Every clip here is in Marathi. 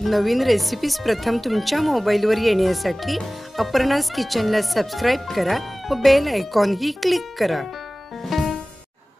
नवीन रेसिपीज प्रथम तुमच्या मोबाईलवर येण्यासाठी अपर्णास किचनला सबस्क्राइब करा व बेल आयकॉन ही क्लिक करा।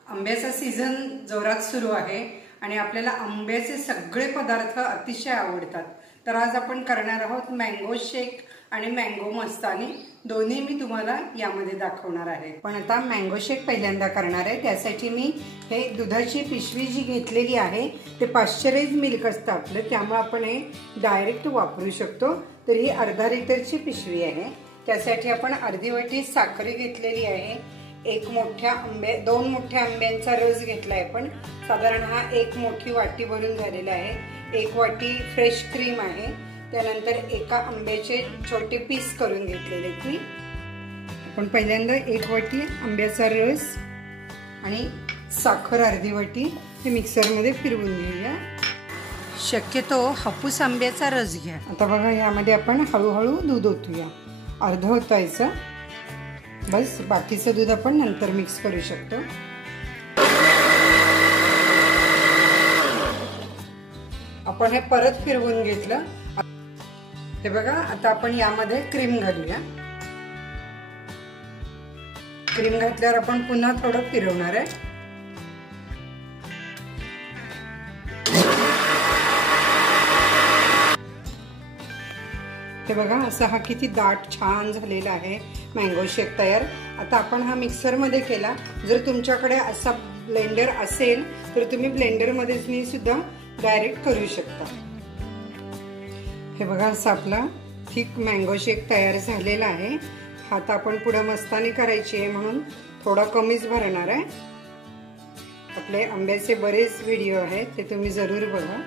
आंब्याचा सीझन जोरात सुरू आहे आणि आपल्याला आंब्याचे सगळे पदार्थ अतिशय आवडतात। तर आज आपण करणार आहोत मँगो शेक आणि मँगो मस्तानी, दोन्ही मी तुम्हाला यामध्ये दाखवणार आहे। पण आता मँगो शेक पहिल्यांदा करणार आहे। त्यासाठी मी हे दुधाची पिशवी जी घेतलेली आहे ते पाश्चराइज मिल्क असतं आपलं, त्यामुळे आपण हे डायरेक्ट वापरू शकतो। तर ही अर्धा लिटरची पिशवी आहे। त्यासाठी आपण अर्धी वाटी साखर घेतलेली आहे, दोन मोठ्या आंब्यांचा रस घेतलाय आपण, साधारण हा एक मोठी वाटी भरून झालेला आहे। एक वाटी फ्रेश क्रीम आहे, त्यानंतर एका आंब्याचे छोटे पीस करून घेतलेले मी। आपण पहिल्यांदा एक वाटी आंब्याचा रस आणि साखर अर्धी वाटी हे मिक्सर मध्ये फिरवून घेऊया। शक्यतो हापूस आंब्याचा रस घ्या। आता बघा यामध्ये आपण हळूहळू दूध ओतूया, अर्ध ओतायचं बस, बाकीचं दूध आपण नंतर मिक्स करू शकतो। आपण हे परत फिरवून घेतलं। हे बघा आता आपण यामध्ये क्रीम घालूया। क्रीम घातल्यावर आपण पुन्हा थोडं फिरवणार आहे। हे बघा असा हा किती दाट छान झालेला आहे मँगो शेक तयार। आता आपण हा मिक्सर मध्ये केला। जर तुमच्याकडे असा ब्लेंडर असेल तर तुम्ही ब्लेंडर मध्ये सुद्धा डायरेक्ट करू शकता। हे बघा असा आपला थिक मँगो शेक तयार झालेला आहे। हा आता आपण पुढे मस्तानी करायची आहे म्हणून थोडा कमीच भरणार आहे। आपले आंब्याचे बरेच व्हिडिओ आहेत, ते तुम्ही जरूर बघा।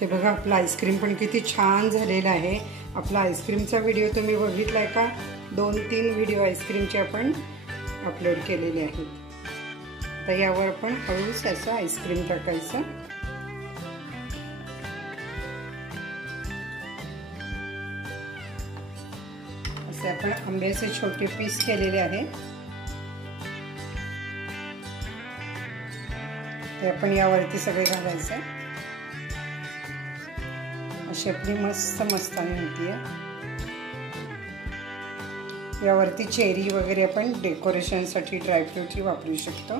हे बघा आपला आईस्क्रीम पण किती छान झालेला आहे। आपला आईस्क्रीमचा व्हिडिओ तुम्ही बघितलाय का? 2-3 व्हिडिओ आईस्क्रीमचे आपण अपलोड केलेले आहेत। आता यावर आपण हळूच असं आईस्क्रीम टाकायचं। असे आपण आंब्याचे छोटे पीस केलेले आहेत, ते आपण यावरती सगळे घालायचं। अशी आपली मस्त मस्तानी होतीये। यावरती चेरी वगैरे आपण डेकोरेशन साठी ड्रायफ्रूटही वापरू शकतो।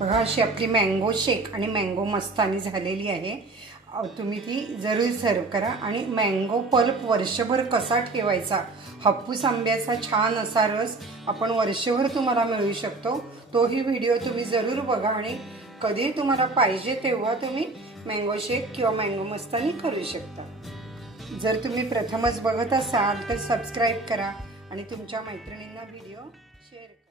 बघा अशी आपली मँगो शेक आणि मँगो मस्तानी झालेली आहे। तुम्ही ती जरूर सर्व करा। आणि मँगो पल्प वर्षभर कसा ठेवायचा, हापूस आंब्याचा छान असा रस आपण वर्षभर तुम्हाला मिळू शकतो, तोही व्हिडिओ तुम्ही जरूर बघा। आणि कधी तुम्हाला पाहिजे तेव्हा तुम्ही मँगो शेक किंवा मँगो मस्तानी करू शकता। जर तुम्ही प्रथमच बघत असाल तर सबस्क्राइब करा आणि तुमच्या मैत्रिणींना व्हिडिओ शेअर करा।